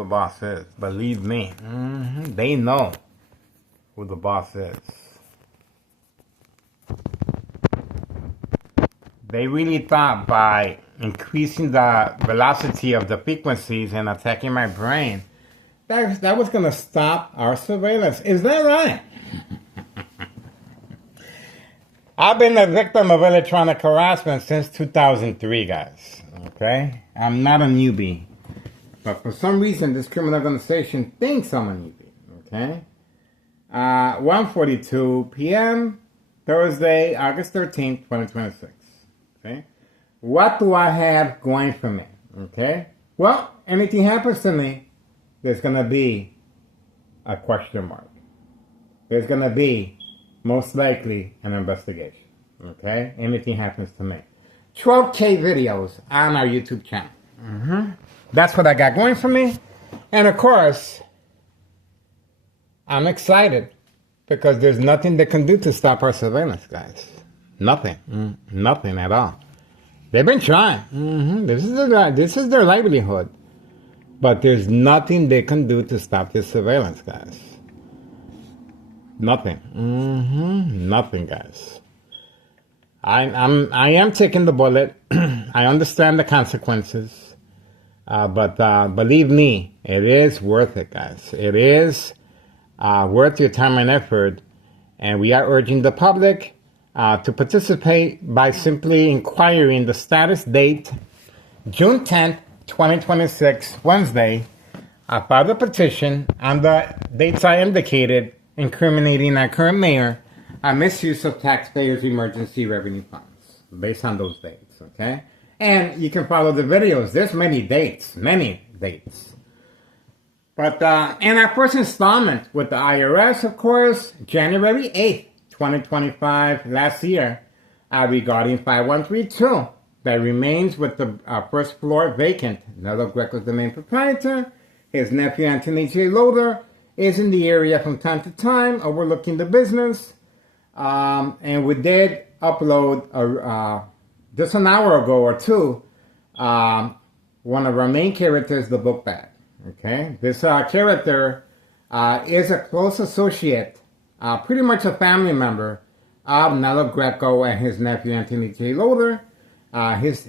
the boss is. Believe me. They know who the boss is. They really thought by increasing the velocity of the frequencies and attacking my brain, that was going to stop our surveillance. Is that right? I've been a victim of electronic harassment since 2003, guys. Okay? I'm not a newbie. But for some reason, this criminal organization thinks I'm a newbie. Okay? 1:42 p.m., Thursday, August 13th, 2026. Okay? What do I have going for me? Okay? Well, anything happens to me, there's going to be a question mark. There's going to be, most likely, an investigation. Okay? Anything happens to me. 12K videos on our YouTube channel. That's what I got going for me. And of course, I'm excited because there's nothing they can do to stop our surveillance, guys. Nothing. Nothing at all. They've been trying. This is their livelihood. But there's nothing they can do to stop this surveillance, guys. Nothing. Nothing, guys. I am taking the bullet. I understand the consequences. But believe me, it is worth it, guys. It is worth your time and effort. And we are urging the public to participate by simply inquiring the status date, June 10th, 2026, Wednesday. File the petition on the dates I indicated, incriminating our current mayor on misuse of taxpayers' emergency revenue funds, based on those dates, okay? And you can follow the videos. There's many dates. But, and our first installment with the IRS, of course, January 8th, 2025, last year, regarding 5132, that remains with the first floor vacant. Nello Greco is the main proprietor. His nephew, Anthony J. Loader, is in the area from time to time, overlooking the business. And we did upload, just an hour ago or two, one of our main characters, the book bag. Okay? This character is a close associate, pretty much a family member of Nello Greco and his nephew, Anthony J. Loader.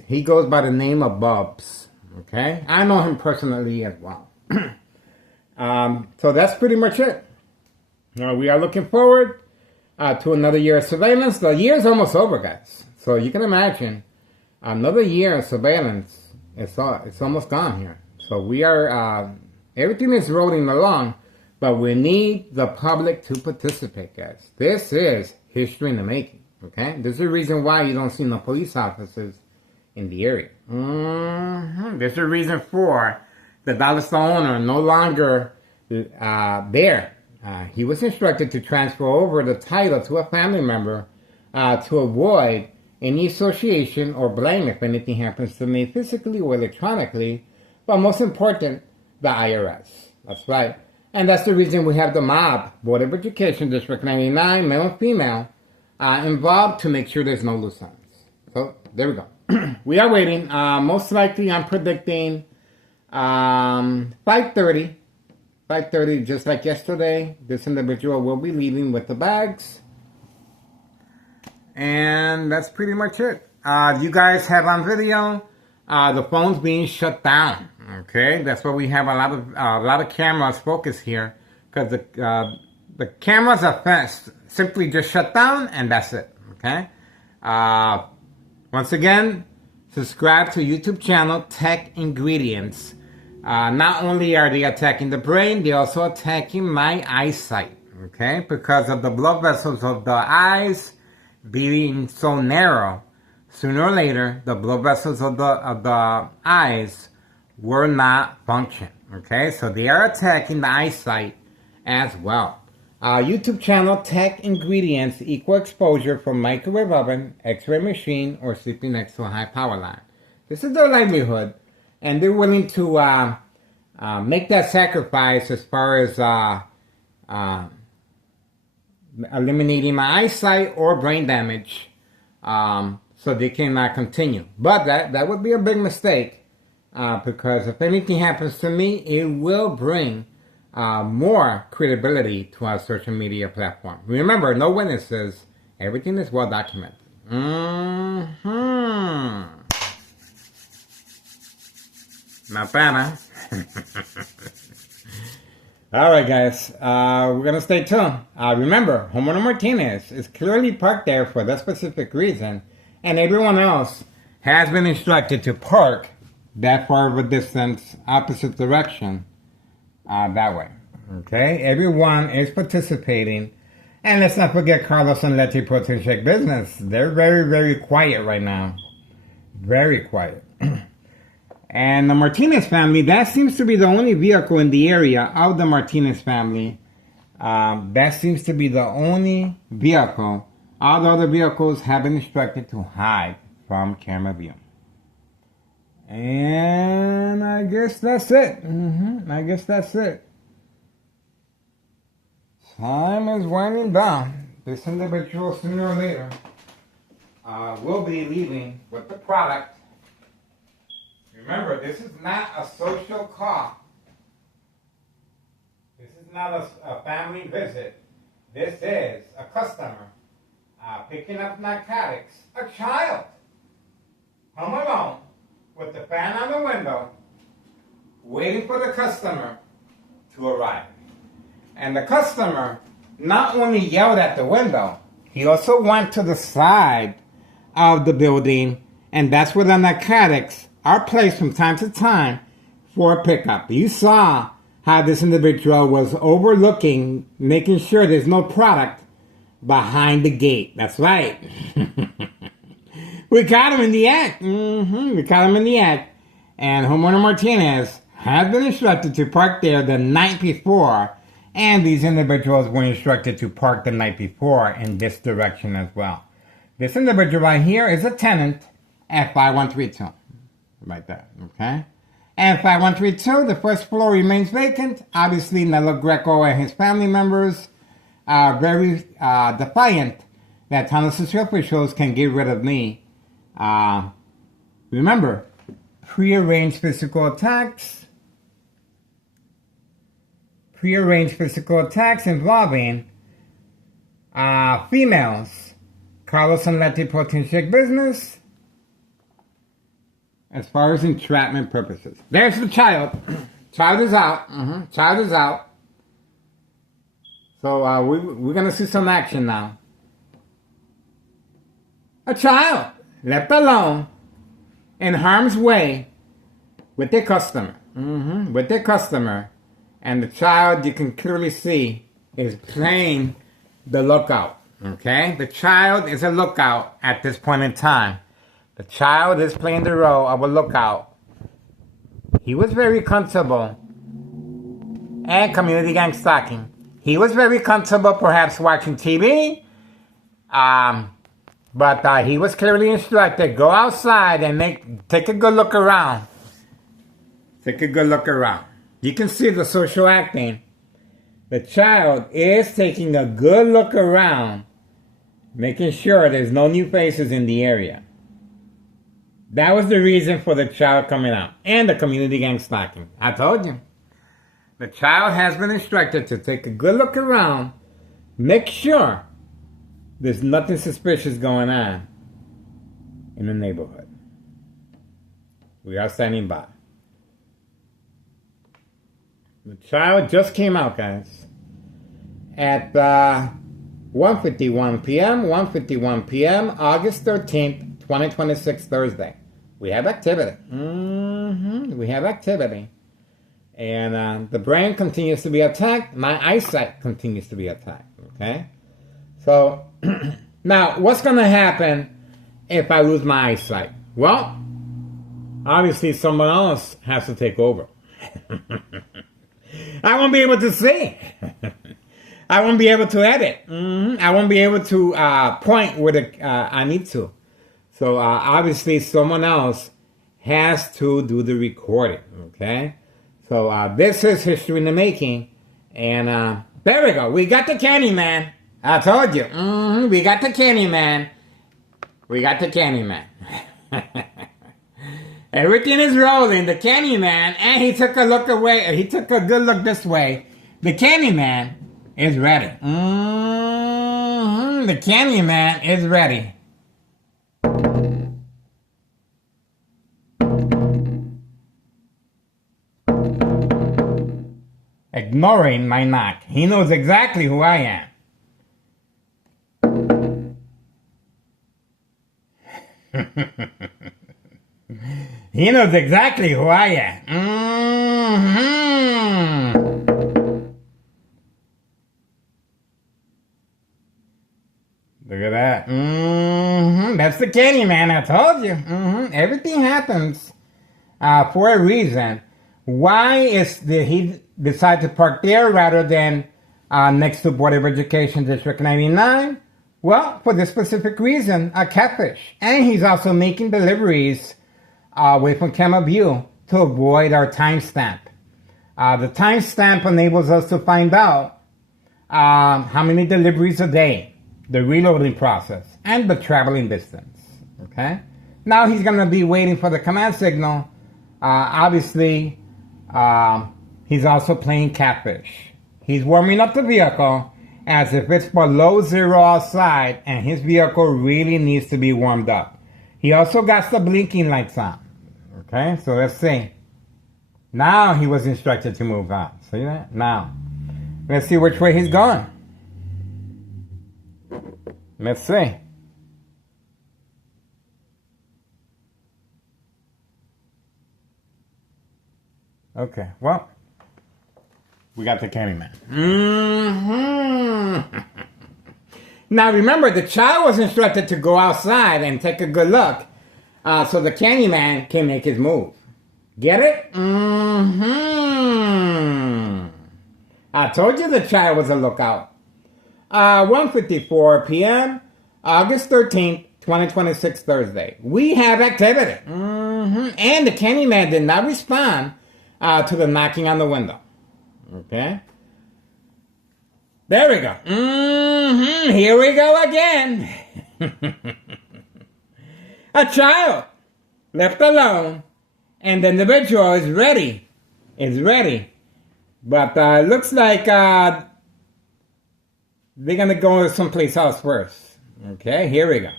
He goes by the name of Bubs. Okay? I know him personally as well. So that's pretty much it. We are looking forward to another year of surveillance. The year is almost over, guys. So you can imagine another year of surveillance. It's almost gone here. So we are, everything is rolling along, but we need the public to participate, guys. This is history in the making. Okay? There's a reason why you don't see no police officers in the area. There's a reason for the Dollar Store owner no longer there. He was instructed to transfer over the title to a family member to avoid any association or blame if anything happens to me physically or electronically. But most important, the IRS. That's right. And that's the reason we have the MOB, Board of Education, District 99, male and female, involved to make sure there's no loose ends. So, there we go. We are waiting. Most likely, I'm predicting 5:30. 5:30, just like yesterday, this individual will be leaving with the bags. And that's pretty much it. You guys have on video the phones being shut down. Okay, that's why we have a lot of cameras focused here, because the cameras are fast, simply just shut down, and that's it. Okay. Once again, subscribe to YouTube channel Tech Ingredients. Not only are they attacking the brain, they're also attacking my eyesight. Okay, because of the blood vessels of the eyes being so narrow. Sooner or later, the blood vessels of the eyes will not function. Okay, so they are attacking the eyesight as well. YouTube channel Tech Ingredients, equal exposure from microwave oven, x-ray machine, or sleeping next to a high power line. This is their livelihood, and they're willing to make that sacrifice as far as eliminating my eyesight or brain damage, so they cannot continue. But that would be a big mistake because if anything happens to me, it will bring more credibility to our social media platform. Remember, no witnesses. Everything is well documented. Not bad, huh? Alright guys, we're gonna stay tuned. Remember, Homeowner Martinez is clearly parked there for that specific reason, and everyone else has been instructed to park that far of a distance, opposite direction, that way. Okay? Everyone is participating, and let's not forget Carlos and Letty Protege Business. They're very, very quiet right now. Very quiet. And the Martinez family, that seems to be the only vehicle in the area of the Martinez family. That seems to be the only vehicle. All the other vehicles have been instructed to hide from camera view. And I guess that's it. I guess that's it. Time is winding down. This individual, sooner or later, will be leaving with the product. Remember, this is not a social call. This is not a family visit. This is a customer picking up narcotics. A child home alone with the fan on the window, waiting for the customer to arrive. And the customer not only yelled at the window, he also went to the side of the building, and that's where the narcotics are placed from time to time for pickup. You saw how this individual was overlooking, making sure there's no product behind the gate. That's right. We caught him in the act. We caught him in the act. And Homeowner Martinez has been instructed to park there the night before, and these individuals were instructed to park the night before in this direction as well. This individual right here is a tenant at 5132. Like that, okay? And 5132, the first floor remains vacant. Obviously, Nello Greco and his family members are very defiant that Thomas' officials can get rid of me. Remember, prearranged physical attacks involving females. Carlos and Letty Protege Business. As far as entrapment purposes. There's the child. Child is out. Child is out. So we're going to see some action now. A child left alone in harm's way with their customer. With their customer. And the child, you can clearly see, is playing the lookout. Okay? The child is a lookout at this point in time. The child is playing the role of a lookout. He was very comfortable. And community gang stalking. He was very comfortable perhaps watching TV. But he was clearly instructed, go outside and take a good look around. Take a good look around. You can see the social acting. The child is taking a good look around, making sure there's no new faces in the area. That was the reason for the child coming out. And the community gang stalking. I told you. The child has been instructed to take a good look around. Make sure there's nothing suspicious going on in the neighborhood. We are standing by. The child just came out, guys. At 1:51 p.m., August 13th, 2026, Thursday. We have activity. We have activity. And the brain continues to be attacked. My eyesight continues to be attacked. Okay? So, now, what's going to happen if I lose my eyesight? Well, obviously someone else has to take over. I won't be able to see. I won't be able to edit. I won't be able to point where I need to. So obviously someone else has to do the recording, okay? So this is history in the making. And there we go. We got the Candyman. I told you. We got the Candyman. We got the Candyman. Everything is rolling. The Candyman, and he took a look away. He took a good look this way. The Candyman is ready. The Candyman is ready. Ignoring my knock. He knows exactly who I am. He knows exactly who I am. Look at that. That's the Candyman, I told you. Everything happens for a reason. Why did he decide to park there rather than next to Board of Education District 99? Well, for this specific reason, a catfish. And he's also making deliveries away from camera view to avoid our timestamp. The timestamp enables us to find out how many deliveries a day, the reloading process, and the traveling distance. Okay? Now he's going to be waiting for the command signal. Obviously, he's also playing catfish. He's warming up the vehicle as if it's below zero outside and his vehicle really needs to be warmed up. He also got the blinking lights on. Okay, so let's see. Now he was instructed to move on. See that? Now, let's see which way he's going. Let's see. Okay, well, we got the Candyman. Now remember, the child was instructed to go outside and take a good look, so the Candyman can make his move. Get it? I told you the child was a lookout. 1:54 p.m., August 13th, 2026, Thursday. We have activity. And the Candyman did not respond to the knocking on the window. Okay? There we go. Here we go again. A child left alone, and the individual is ready. But it looks like they're going to go someplace else first. Okay, here we go.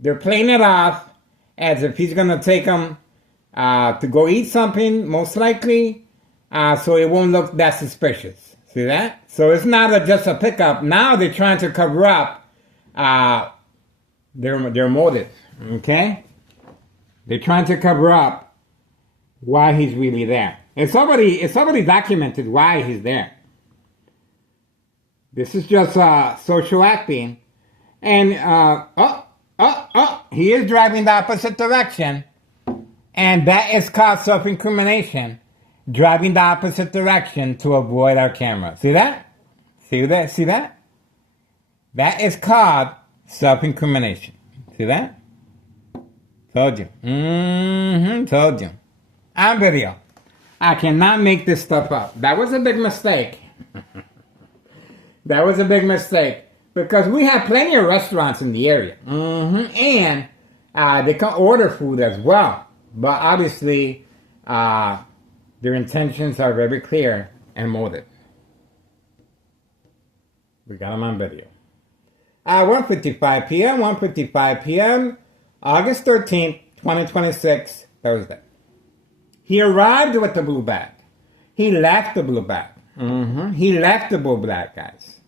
They're playing it off as if he's going to take them to go eat something, most likely, so it won't look that suspicious. See that? So it's not just a pickup. Now they're trying to cover up their motive. Okay? They're trying to cover up why he's really there. It's already documented why he's there. This is just social acting. And, he is driving the opposite direction. And that is called self-incrimination. Driving the opposite direction to avoid our camera. See that? See that? See that? That is called self-incrimination. See that? Told you. Told you. On video. I cannot make this stuff up. That was a big mistake. That was a big mistake. Because we have plenty of restaurants in the area. And they can order food as well. But obviously, their intentions are very clear and motive. We got them on video. 1:55 p.m., 1:55 p.m., August 13th, 2026, Thursday. He arrived with the blue bag. He left the blue bag. He left the blue bag, guys.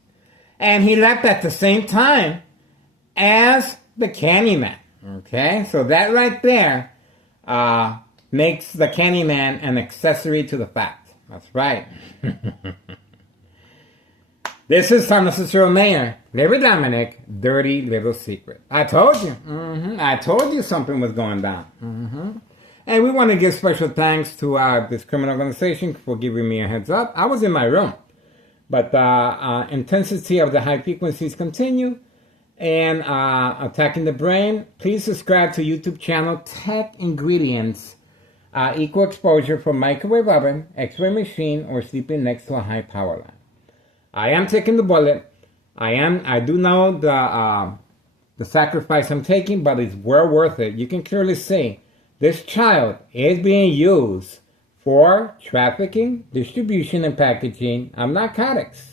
And he left at the same time as the Candyman. Okay? So that right there makes the Candyman an accessory to the fact. That's right. This is San Francisco Mayor Larry Dominic, Dirty Little Secret. I told you. I told you something was going down. And we want to give special thanks to this criminal organization for giving me a heads up. I was in my room. But the intensity of the high frequencies continue. And attacking the brain. Please subscribe to YouTube channel Tech Ingredients. Equal exposure for microwave oven, X-ray machine, or sleeping next to a high power line. I am taking the bullet. I do know the sacrifice I'm taking, but it's well worth it. You can clearly see this child is being used for trafficking, distribution, and packaging of narcotics.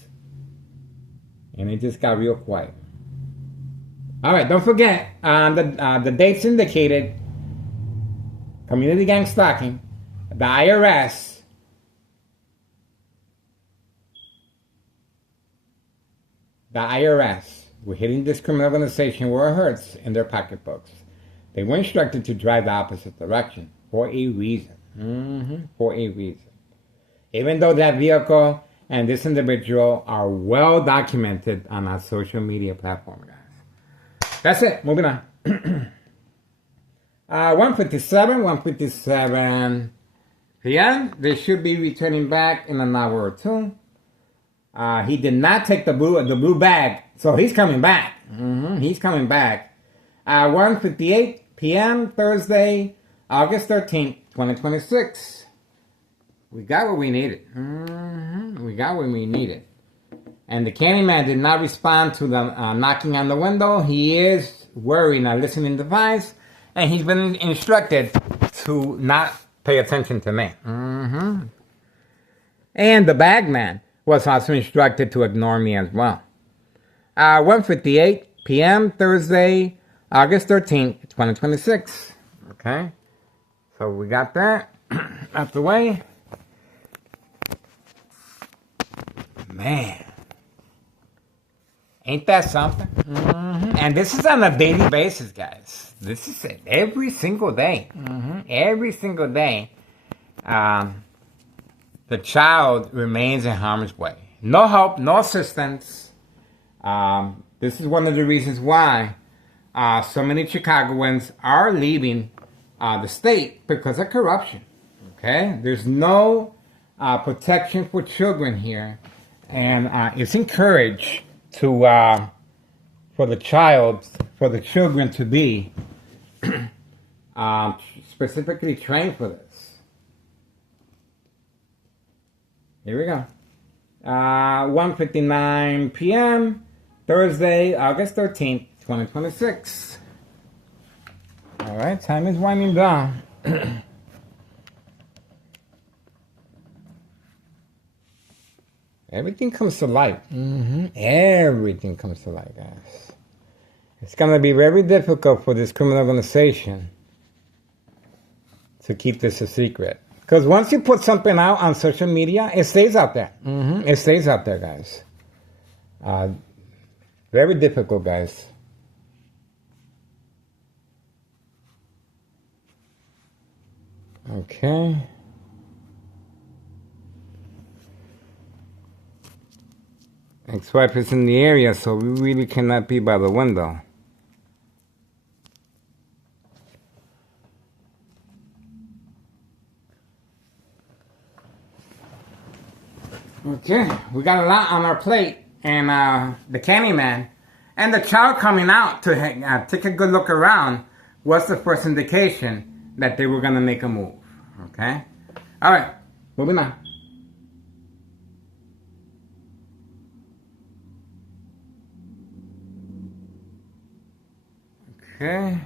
And it just got real quiet. All right, don't forget the dates indicated. Community gang stalking, the IRS, were hitting this criminal organization where it hurts in their pocketbooks. They were instructed to drive the opposite direction for a reason. For a reason. Even though that vehicle and this individual are well documented on our social media platform, guys. That's it. Moving on. 1:57 p.m. They should be returning back in an hour or two. He did not take the blue bag, so he's coming back. He's coming back. 1:58 p.m. Thursday, August 13th, 2026. We got what we needed. We got what we needed. And the Candyman did not respond to the knocking on the window. He is wearing a listening device, and he's been instructed to not pay attention to me. And the bagman was also instructed to ignore me as well. 1:58 p.m. Thursday, August 13th, 2026. Okay? So we got that out the way. Man. Ain't that something? And this is on a daily basis, guys. This is it. Every single day. Every single day. The child remains in harm's way. No help, no assistance. This is one of the reasons why so many Chicagoans are leaving the state because of corruption. Okay? There's no protection for children here. And it's encouraged to for the children to be specifically trained for this. Here we go. 1:59 p.m. Thursday, August 13th, 2026. All right, time is winding down. Everything comes to light. Everything comes to light, guys. It's going to be very difficult for this criminal organization to keep this a secret. Because once you put something out on social media, it stays out there. It stays out there, guys. Very difficult, guys. Okay. Ex-wife is in the area, so we really cannot be by the window. Okay, we got a lot on our plate, and the Candyman and the child coming out to take a good look around was the first indication that they were going to make a move. Okay? All right, moving on. Okay.